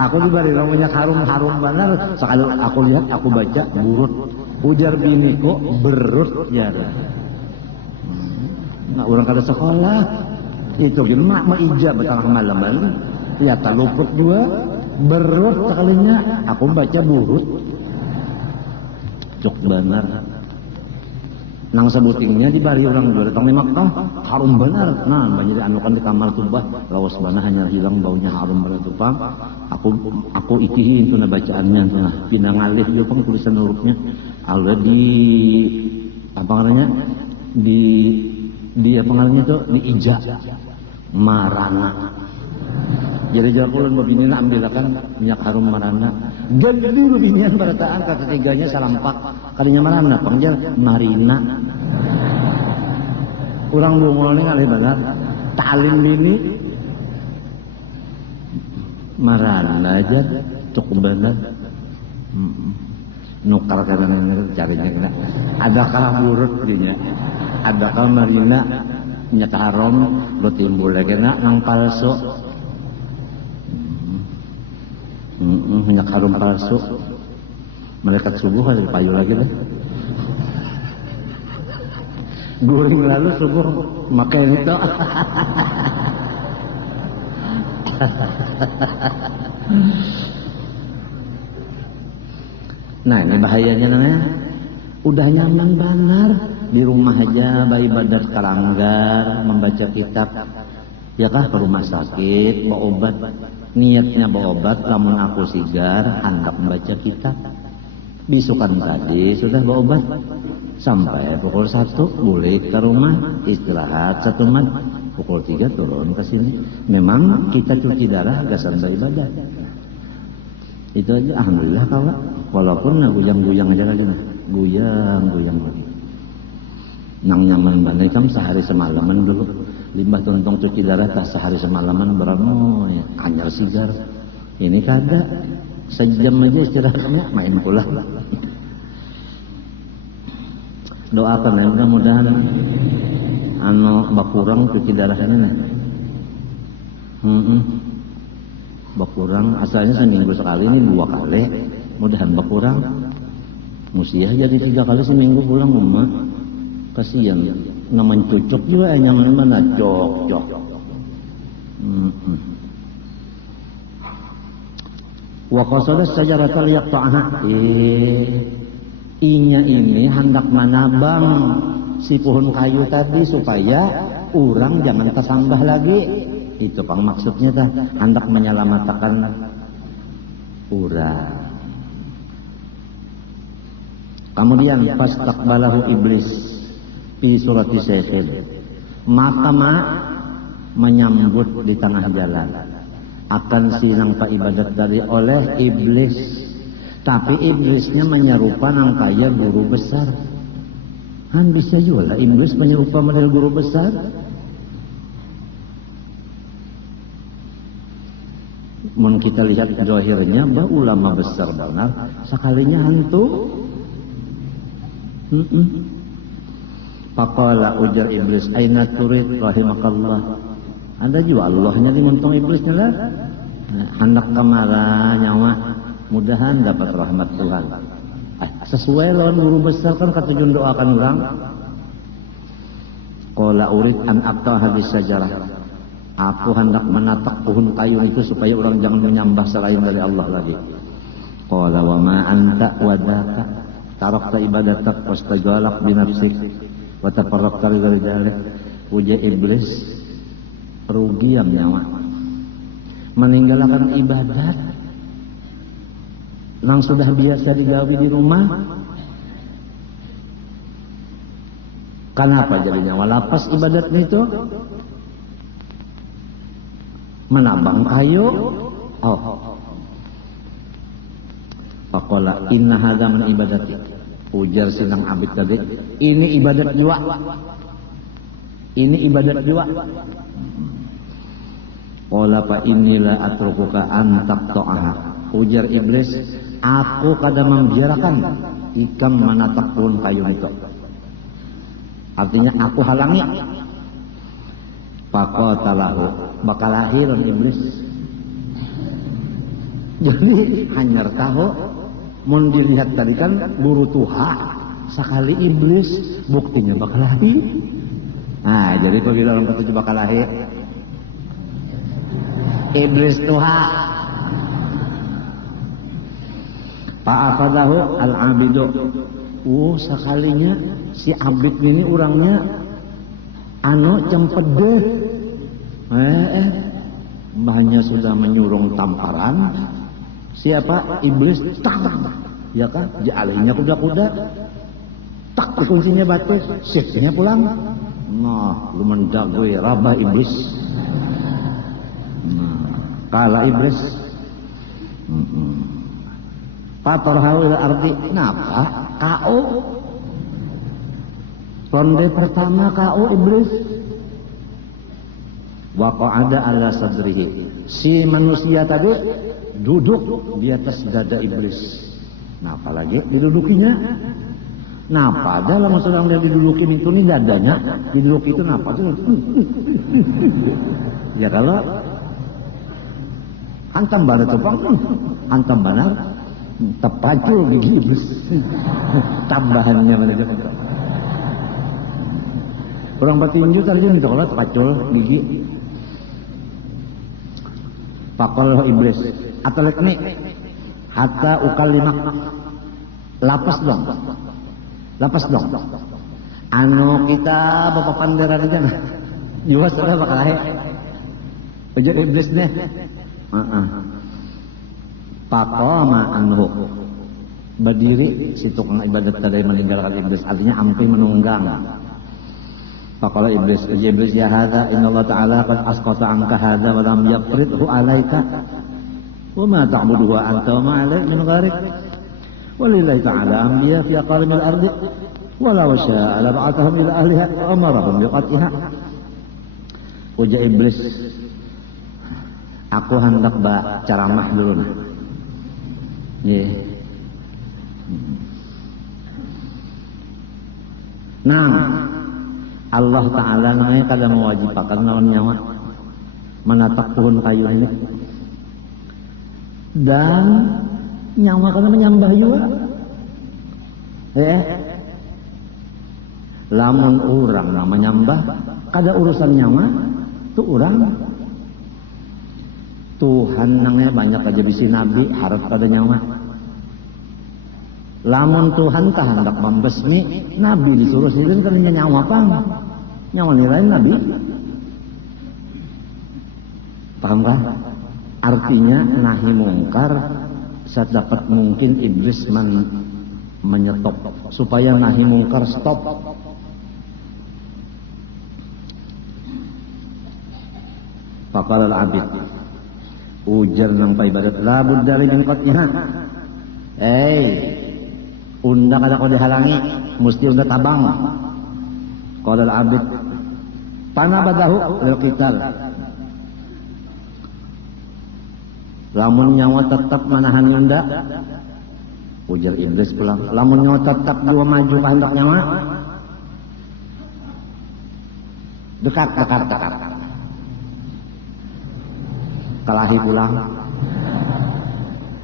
Aku diberi minyak harum benar. Sekali aku lihat aku baca burut. Ujar biniku berut jara. Nah orang kada sekolah itu gimana mak ijab tengah malaman ya tak luput juga berut sekalinya aku baca burut cok benar nang sebutingnya dibari orang juga datang di Makkah harum benar. Nah banyak anukan di kamar tubah lawas bana hanya hilang baunya harum benar tupang. Aku ikihin tuh bacaannya tuh nah pinang alif juga pang tulisan hurufnya ada di apa namanya di apa namanya itu di ija marana. Jadi jakulun babinina ambilakan minyak harum marana. Gede babinian barataan kata tiganya salampak kadinya marana panggil marina. Orang belum mulai ngalih banget talim bini marana aja cukup benar. Nukar kadang carinya kena adakah burut gini adakah marina minyak harum lo timbul lagi nak nang palsu minyak harum palsu malaikat subuh ada payu lagi lah guring lalu subuh makai itu nah ini bahayanya namanya udah nyaman benar di rumah aja beribadat kalanggar membaca kitab ya kah ke rumah sakit bawa obat niatnya bawa obat lamun aku sigar hendak membaca kitab bisukan tadi sudah bawa obat sampai pukul 1 boleh ke rumah istirahat 1 mat pukul 3 turun ke sini memang kita cuci darah gasan beribadat itu aja alhamdulillah kawan walaupun guyang-guyang aja kali nah guyang nang nyaman banget kan sehari semalaman dulu limbah tuntung cuci darah tak sehari semalaman berano ya anyar sigar ini kada sejam aja istirahatnya main pula doakan ya mudah-mudahan bakurang cuci darah ini nah bakurang asalnya seminggu sekali ini 2 kali mudahan bakurang musiah jadi 3 kali seminggu pulang rumah kasihan naman cucuk juga nyaman mana cok wa qasada sajaratal yaqta'aha inya ini hendak menabang si pohon kayu tadi supaya orang jangan tersambah lagi itu pang maksudnya tah hendak menyelamatkan orang. Kemudian fastaqbalahu iblis fi surati syaikhil maka menyambut di tengah jalan. Akan sinang pa ibadat dari oleh iblis. Tapi iblisnya menyerupa nang kaya guru besar. Kan bisa juga lah iblis menyerupa model guru besar. Mun kita lihat zahirnya bah ulama besar benar, sekalinya hantu. Faqala ujar iblis, aina turid rahimakallah. Ada juga Allahnya di muntung iblisnya lah. Hendak kamara nyawa, mudahan dapat rahmat Tuhan. Sesuai lawan guru besar kan katujuan doakan orang. Qala urid an aqta hadis sajarah. Aku hendak menatak pohon kayu itu supaya orang jangan menyembah selain dari Allah lagi. Qala wa ma anta wadaka tarakta ibadatak wastagalak binafsik wa tafarraqta li dzalik. Puja iblis rugi yang nyawa meninggalkan ibadat nang sudah biasa digawi di rumah. Kenapa jadi nyawa lapas ibadat itu? Menambang kayu. Faqala inna hadza min ibadati. Ujar sinang abid tadi, ini ibadat jua. Ini ibadat jua. Qala fa inilah atrukuka an taqta'aha. Ujar iblis, aku kada membiarkan ikam menatak pohon kayu itu. Artinya aku halangi. Faqatalahu, bakal lahir iblis. Jadi hanya tahu mun dilihat tadi kan guru Tuhan sekali iblis buktinya bakal lahir. Nah, jadi apabila orang ketujuh bakal lahir iblis Tuhan. Fa'afadahu al-abidu. Sekalinya si abid ini orangnya cempede. Mbahnya sudah menyurung tamparan. Siapa? Iblis. Tak. Ya kan? Dialihnya kuda-kuda. Tak kuncinya batu. Shiftnya pulang. Nah, lu mendagui rabah iblis. Kala iblis. Fatarhaul ardi. Kenapa? Kau ronde pertama kau iblis. Waqa'ada ala sadrihi. Si manusia tadi duduk di atas dada iblis. Nah, apalagi didudukinya. Napa aja lah maksudnya yang didudukin itu nih dadanya. Diduduki itu napa aja. Ya kalau hantam benar tupang, hantam benar tepacul gigi iblis. Tambahannya mana aja. Orang petinju tadi itu kalau tepacul gigi. Faqala iblis, atalek nih hatta ukalimak. Lapas dong. Anu kita bapak panderan aja nah. Juga sudah bakal lahir. Ujar iblis nih. Faqama anhu. Berdiri si tukang ibadat tadi meninggalkan iblis, artinya ampi menunggang. Faqala iblis, ya hadza innallaha ta'ala qad asqata anka hadza wa lam yaqridhu 'alaika. Wa ma ta'budu wa anta ma 'alaik min gharik. Walillahi ta'ala anbiya fi aqalimil ardi. Wa law syaa la ba'athahum ila ahliha wa amarahum biqat'iha. Ujar iblis, aku hendak ceramah dulu. Nggih. Nah, Allah Ta'ala namanya kada mewajibkan lawan nyawa menatap pohon kayu ini. Dan nyawa kada menyembah juga. Lamun orang nama nyembah kada urusan nyawa tu orang. Tuhan nangnya banyak aja bisi nabi harap kada nyawa. Lamun Tuhan tak hendak membesmi nabi disuruh sendiri kan nyawa apa? Nyawa nilai nabi. Paham kan? Artinya nahi mungkar sedapat mungkin iblis menyetop supaya nahi mungkar stop. Faqala al-abid, ujar nang paibadat, la budda min qat'iha. Unda kada kau dihalangi, mesti unda tabang. Qala al-abid, panabadahu lil qital. Lamun nyawa tetap manahan unda, ujar iblis pulang. Lamun nyawa tetap dua maju kehendak nyawa, dekat. Kalahi pulang.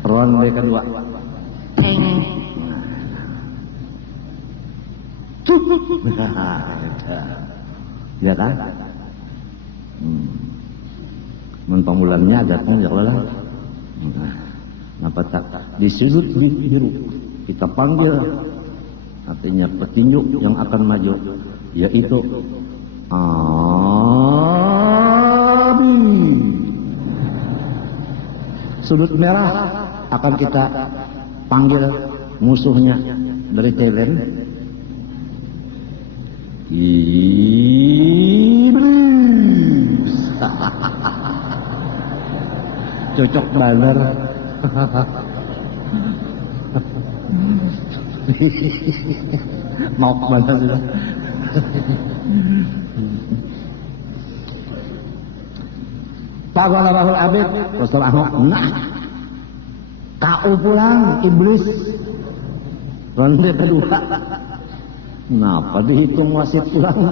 Ronde kedua. Ya kan? Mun pamulannya datang ya Allah. Napa tak di sudut biru kita panggil, artinya petinju yang akan maju, yaitu Abi. Sudut merah akan kita panggil musuhnya dari Thailand, Iblis. Cocok banget. Mau banget sudah. Faqala lahul abid, Rasulullah, nah, kau pulang iblis. Ronde kedua. Kenapa dihitung wasit pulang?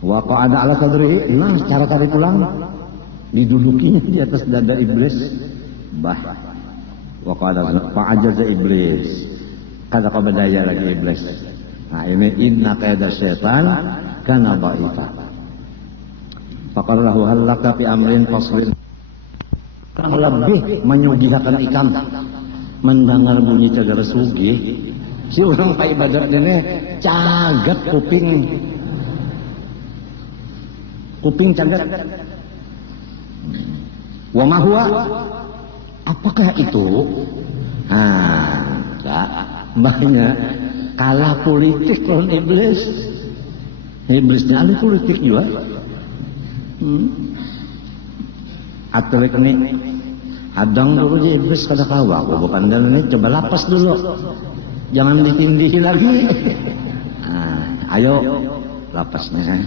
Wa qa'ada ala sadrihi, nah cara tadi pulang didudukinya di atas dada iblis. Wa qa'ada fa'ajaza iblis. Kata kau berdaya lagi iblis. Nah ini inna kaida syaitan kana dha'ifa. Faqalallahu halaka fi amrin faslin. Lebih menyugihakan ikan mendengar bunyi cagar sugih. Si orang pak ibadat ini cagat kuping cagat. Wa ma huwa, apakah itu? Mbahnya kalah politik lawan iblis. Iblisnya ahli politik juga. Atlet ini adang dulu aja iblis kada kawa, aku bukan dan ini coba lapas dulu, jangan ditindihi lagi. Ayo lapasnya.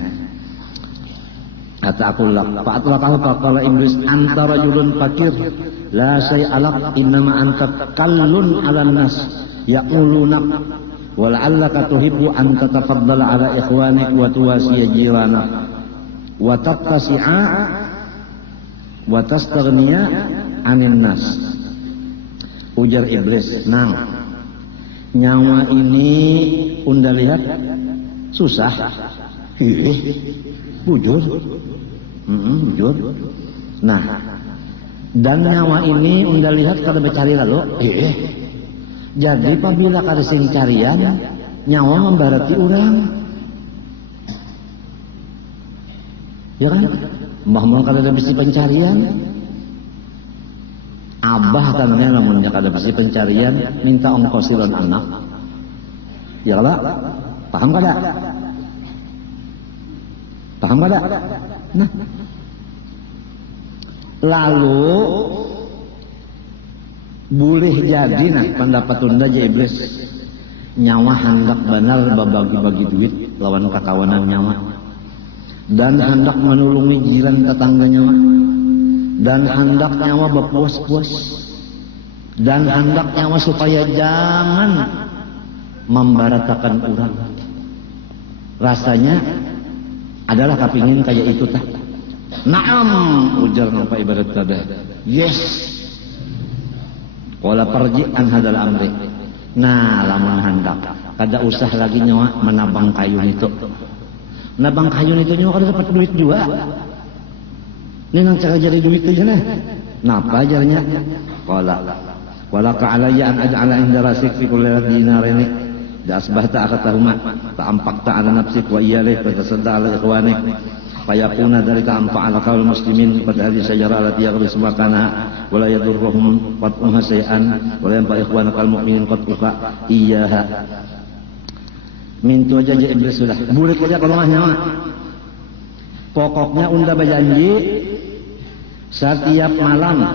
Kata aku lak, fa'atlaqahu iblis antara julun fakir, la syai'alak innama anta kallun 'alan nas yaquluna wa la'allaka tuhibbu an tatafaddala 'ala ikhwanik wa tuwasiya jiranak wa tattasi'a wa tastaghniya 'anin nas. Ujar iblis, nang nyawa ini unda lihat susah. Bujur. Bujur. Nah, dan nyawa ini unda lihat kada becari lalu. Jadi apabila kada sing carian, nyawa membarati orang. Ya kan? Mbah mun kada ada bisi pencarian, abah tananya lamun kada bisi pencarian, minta ongkosilon anak. Ya kada? Paham kada? Paham kada? Nah, lalu boleh jadi nah pendapat unda aja iblis nyawa hendak benar babagi-bagi duit lawan kakawanan nyawa, dan hendak menulungi jiran tetangga nyawa, dan hendak nyawa berpuas-puas, dan hendak nyawa supaya jangan membaratakan orang. Rasanya adalah kepingin kayak itu tah. Naam, ujar nampak ibarat tadi. Yes. Wala pergi an hadal amri. Nah, lamun hendak kada usah lagi nyawa menabang kayu itu. Menabang kayu itu nyawa kada dapat duit juga. Ini nang cara jadi duit aja nah. Napa ajarnya? Wala ka'alayya an aj'ala inda rasik fi kulli dinarini. Da asbahta akatahuma ta'ampakta ala nafsik wa iyalih wa tasadda ala ikhwanik fayakuna dhalika anfa'ala qaul muslimin pada hadis syajara allati yaghlis makana wa la yadurruhum qat'uha shay'an wa la yanfa ikhwanakal mu'minin qat'uka iyyaha. Mintu aja iblis sudah bulik aja kalau nyawa Pokoknya unda berjanji setiap malam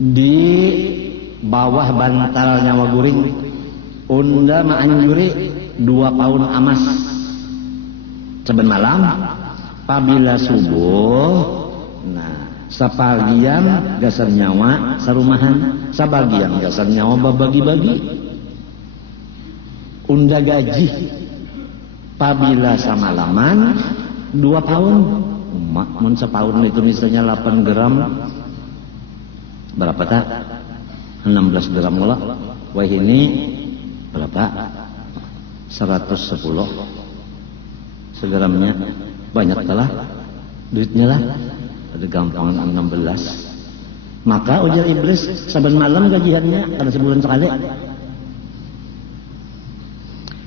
di bawah bantal nyawa guring unda menganjuri 2 paun emas saben malam. Apabila subuh, nah sebagian gasar nyawa sarumahan, sebagian gasar nyawa babagi-bagi. Unda gaji apabila samalaman 2 paun. Mun sepaun itu misalnya 8 gram, berapa tak? 16 gram lah. Wah ini berapa? 110 segramnya. Banyak telah duitnya lah. Ada gampangan 16. Maka ujar iblis saben malam gajiannya ada sebulan sekali.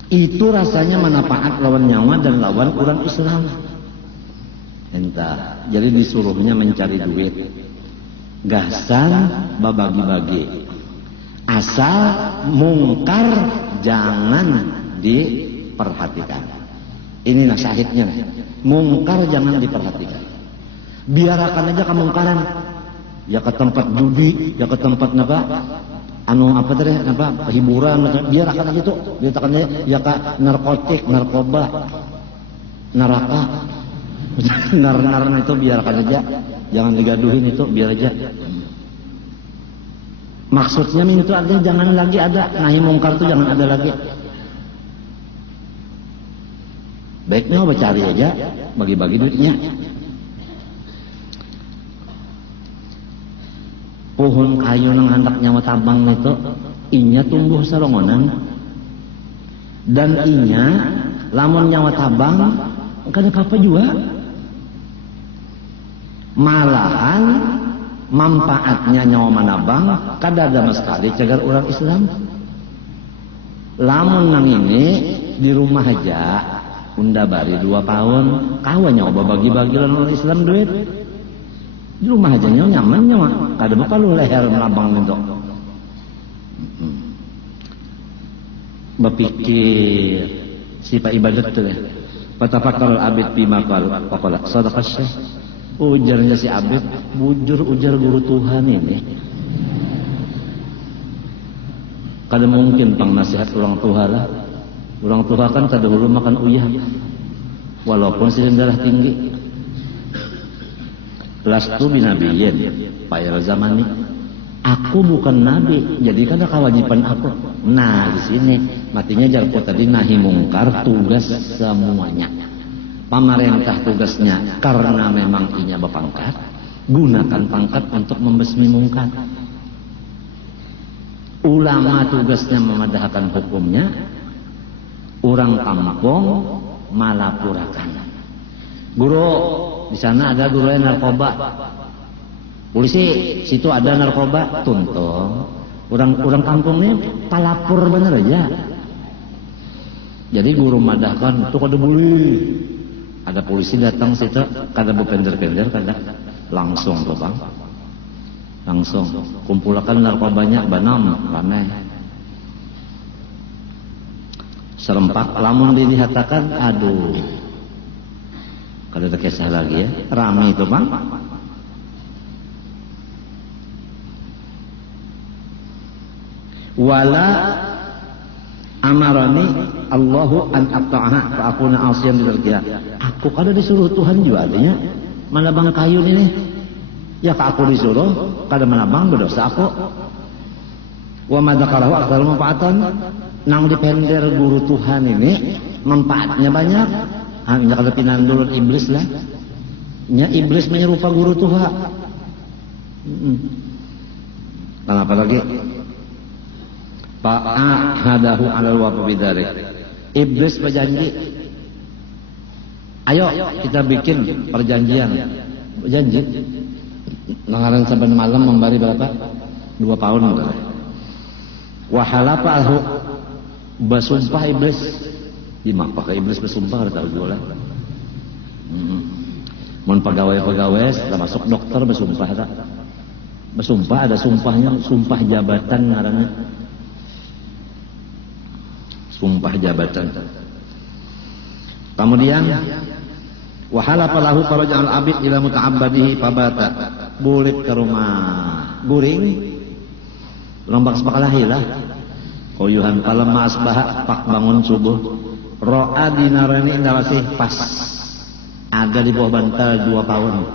Itu rasanya manfaat lawan nyawa dan lawan orang Islam. Entah. Jadi disuruhnya mencari duit. Gasan babagi-bagi. Asal mungkar jangan diperhatikan. Ini nasihatnya. Mungkar jangan diperhatikan. Biarkan aja kemungkaran. Ya ke tempat judi, ya ke tempat apa? Apa tadi? Apa hiburan? Biarkan aja tuh. Biarkan aja. Ya ke narkotik, narkoba, neraka. Nar itu biarkan aja. Jangan digaduhin itu, biar aja. Maksudnya itu artinya jangan lagi ada nahi mungkar itu jangan ada lagi. Baiknya coba cari aja, bagi-bagi duitnya. Pohon kayu nang handak nyawa tabang itu, inya tumbuh sarongonan. Dan inya, lamun nyawa tabang, kada apa juga. Malahan, manfaatnya nyawa manabang, kada ada sekali cagar orang Islam. Lamun nang ini, di rumah aja, unda bari 2 tahun, kawan nyawa bagi-bagi orang Islam duit. Di rumah aja nyaman nyawa, kada bakal lu leher menabang itu. Berpikir sifat ibadat tu deh. Patafakar abid bima qala sadaqah syekh. Ujarnya si abid, bujur ujar guru Tuhan ini. Kada mungkin pang nasihat orang tua lah. Orang tua kan kada dulu makan uyah. Walaupun si darah tinggi. Lastu binabiyyin, Pak Zamani. Aku bukan nabi, jadi kan ada kewajiban aku. Nah, di sini matinya jarku tadi nahi mungkar tugas semuanya. Pemerintah tugasnya karena memang inya berpangkat, gunakan pangkat untuk membasmi mungkar. Ulama tugasnya memadahkan hukumnya, orang kampung malapurakan. Guru di sana ada guru yang narkoba. Polisi situ ada narkoba, tuntun. Orang kampung ini palapur bener aja. Jadi guru madahkan, tuh kada boleh. Ada polisi datang situ, kada berpender-pender, kada langsung tuh bang. Langsung kumpulkan narkobanya, banam, ramai. Serempak, lamun dihatakan, aduh. Kada ada kisah lagi ya, rame itu bang. Wala amarani Allahu an aqta'aha fa akuna asiyan lidzalika. Aku kada disuruh Tuhan juga adanya manabang kayu ini. Ya aku disuruh kada manabang berdosa aku. Wa madzakalahu aktsar manfaatan. Nang dipender guru Tuhan ini manfaatnya banyak. Hanya kada pinandul iblis lah. Nya iblis menyerupa guru Tuhan. Dan apa lagi? Fa'ahadahu alal wafa bidzalik. Iblis berjanji. Ayo kita bikin perjanjian. Berjanji. Nangaran saban malam memberi berapa? 2 pound. Wa halafahu bersumpah iblis. Di maka iblis bersumpah ada tahu juga lah. Mun pegawai-pegawai termasuk dokter bersumpah tak? Bersumpah ada sumpahnya, sumpah jabatan ngarannya. Sumpah jabatan. Kemudian Wa halafa lahu faraja'al abid ila muta'abbadihi fabata. Bulik ke rumah guring lombak sepakalahi lah koyuhan palemma asbaha pak bangun subuh ro'a dinarani indawasih pas ada di bawah bantal 2 paun.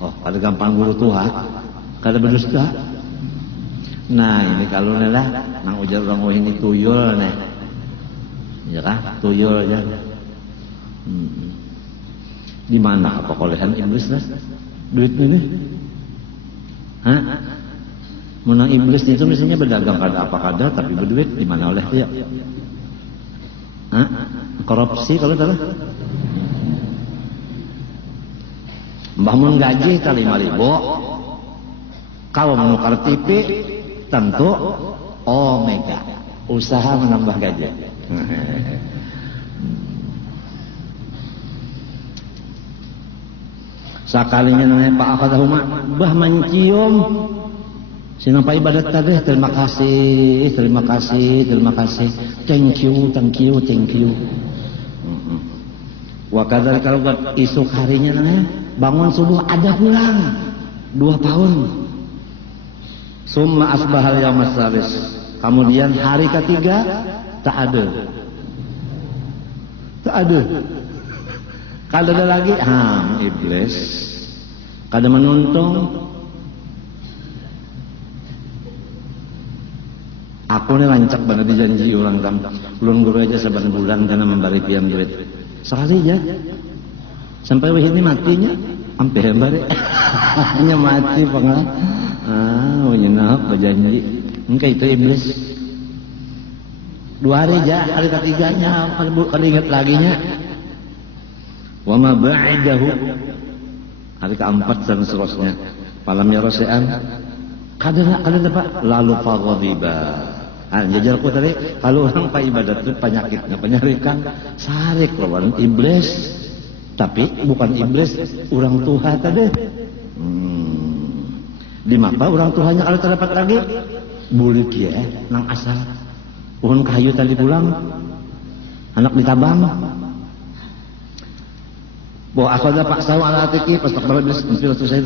Oh kada gampang guru tuha kada berdusta. Nah ini kalau lah nang ujar orang ini tuyul nih ya kah tuyul ya. Di mana apa kolehan iblis lah duit ini? Hah? Menang iblis itu misalnya berdagang kada apa kada tapi berduit di mana oleh dia? Hah? Korupsi kalau salah. Mbah mun gaji 5.000. Kalau menukar TV tentu omega. Usaha menambah gaji. Sakalinya namanya Pak Akadahuma bah mencium sinapa ibadat tadi terima kasih thank you wa kadzalika kalau esok harinya namanya bangun subuh ada pulang 2 tahun summa asbahal yaumas salis kemudian hari ketiga tak ada kalau ada lagi, iblis. Kada menuntung. Aku ni rancak bana dijanji orang tam. Ulun guru aja saban bulan karena memberi piam duit. Sekali aja. Sampai wih ini matinya. Ampe hembari. Hanya mati pengal. Menyenap berjanji. Engkau itu iblis. 2 hari aja, hari ketiganya, kalau ingat laginya. Wa ma ba'idahu hari keempat dan seterusnya malam ya rosean kada Pak lalu faghadiba jajarku tadi kalau orang pak ibadat itu penyakitnya penyarikan sarik lawan iblis tapi bukan iblis orang Tuhan tadi di mapa orang Tuhannya kalau terdapat lagi bulik ya nang asal pohon kayu tadi pulang anak ditabang bahwa aku ada pak sawu ala atiki pas tak iblis selesai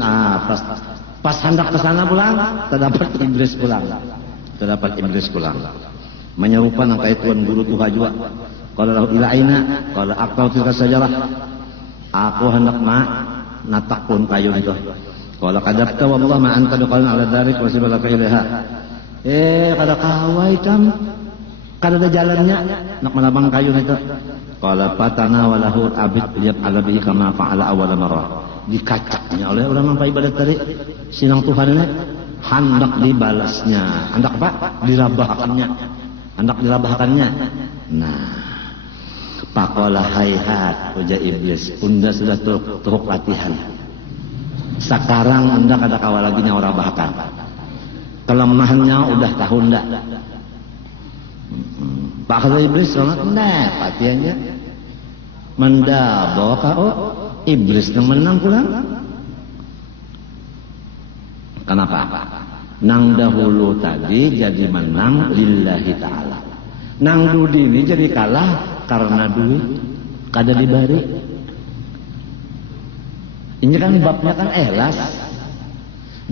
pas hendak ke sana pulang terdapat iblis pulang menyerupa nang kait tuan guru tuha juga kalau lahu ila aina kalau akal tilka sajarah aku hendak natak pun kayu itu kalau kadabta wallah ma anta biqalin ala dharik wa sibalaka ilaiha kada kawai tam kada ada jalannya nak menabang kayu itu qala patana walahu abid liyab ala bihi kama fa'ala awal marrah dikacaknya oleh ulama ibadat tadi sinang Tuhan ini hendak dibalasnya hendak apa dirabahkannya nah pakola hayhat uja iblis unda sudah tuhuk latihan sekarang unda kada kawal lagi nyawa rabahkan kelemahannya udah tahu ndak Pak kata iblis sangat latihannya mendabawa iblis yang menang pulang. Kenapa? Nang dahulu tadi jadi menang lillahi ta'ala. Nang dudi ini jadi kalah karena duit kada dibari. Ini kan babnya kan ikhlas.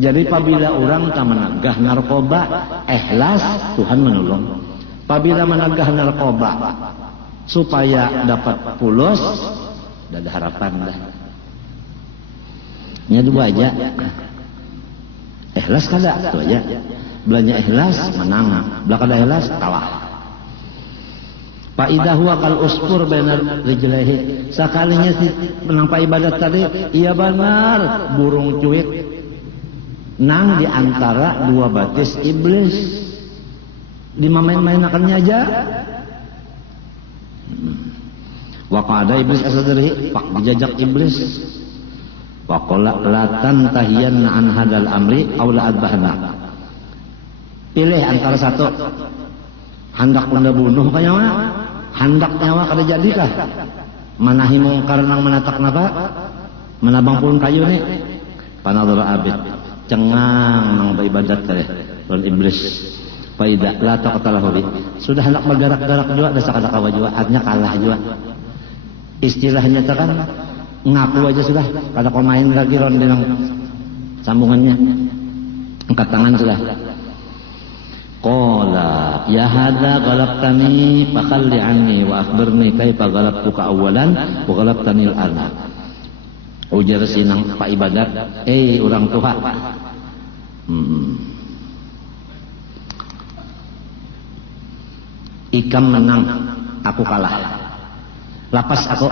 Jadi apabila orang tak menagah narkoba, ikhlas Tuhan menolong. Apabila menagah narkoba supaya dapat pulos, ada harapan dah. Nya 2 aja. Ikhlas kada itu aja. Belanja ikhlas menang, belakada ikhlas kalah. Fa idza huwa kal usfur bainar rijlaihi. Sakalinya si menang ibadat tadi, iya benar, burung cuit nang di antara 2 batis iblis. Dimain-mainakannya aja. Waqada iblis asadrihi, pak dijajak iblis. Waqala la tantahiyanna an hadal amri aw la adbahna. Pilih antara satu. Hendak unda bunuh kaya mana? Hendak nyawa kada jadikah? Manahi mungkar nang menatak napa? Menabang pun kayu ni. Panadhara abid. Cengang nang beribadat teh. Lawan iblis. Faida la taqtalahu bi. Sudah hendak bergerak-gerak juga dasa kada kawa juga, artinya kalah juga. Istilahnya kan ngaku aja sudah, kada kau main lagi ron dengan sambungannya, angkat tangan sudah. Qala ya hadza ghalabtani fakhalli anni wa akhbirni kaifa ghalabtuka awalan wa ghalabtani al-ana. Ujar sinang Pak Ibadat, orang tua, ikam menang, aku kalah, lapas aku.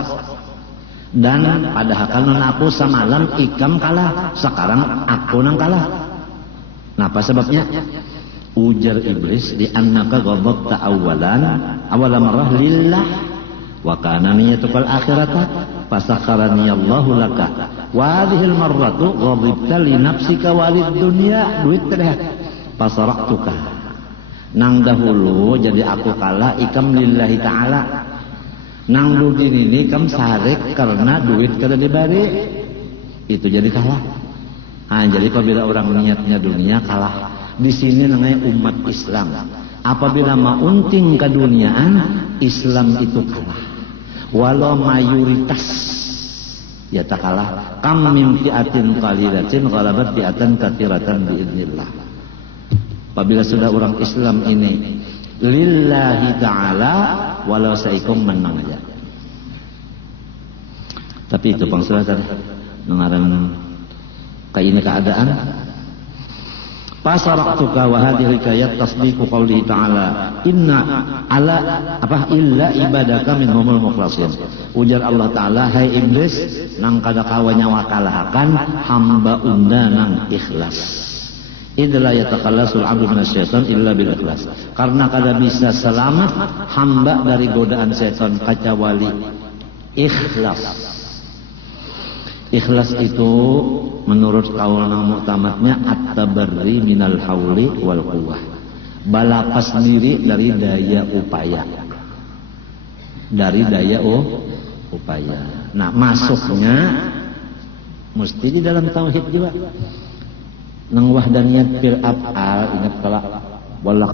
Dan padahal kalau aku semalam ikam kalah, sekarang aku nang kalah. Nah, apa sebabnya? Ujar iblis, di annaka ghadabta awala marrah lillah wa kana niyatukal akhirata fasakharani Allahu laka wa hadhihi al-marratu ghadabta li nafsika walid dunya duit teh fasaraktuka. Nang dahulu jadi aku kalah ikam lillahi ta'ala, nang dudin ini kam sarek karena duit kada dibari, itu jadi kalah. Jadi apabila orang niatnya dunia kalah. Di sini namanya umat Islam. Apabila maunting keduniaan, Islam itu kalah. Walau mayoritas ya tak kalah. Kam min fi'atin qalilatin ghalabat fi'atan katsiratan biidznillah. Apabila sudah orang Islam ini lillahi ta'ala, walau saikum menang aja. Tapi itu bangsa tadi mengarang kayak ini keadaan. Fasaraktuka wa hadhihi hikayat tasdiqu qawlihi ta'ala inna ala illa ibadaka minhumul mukhlasin. Ujar Allah Ta'ala, hai iblis, nang kada kawa nyawa kalahakan hamba unda nang ikhlas. Idla yatakhallasul abdu minasyaitan illa bil ikhlas. Karena kada bisa selamat hamba dari godaan setan kecuali ikhlas. Ikhlas itu menurut kaul nang muktamadnya at-tabarri minal hauli wal quwwah. Balapas diri dari daya upaya. Dari daya upaya. Nah, masuknya mesti di dalam tauhid juga. Nang wahdaniyat fil af'al, ingat kala wallah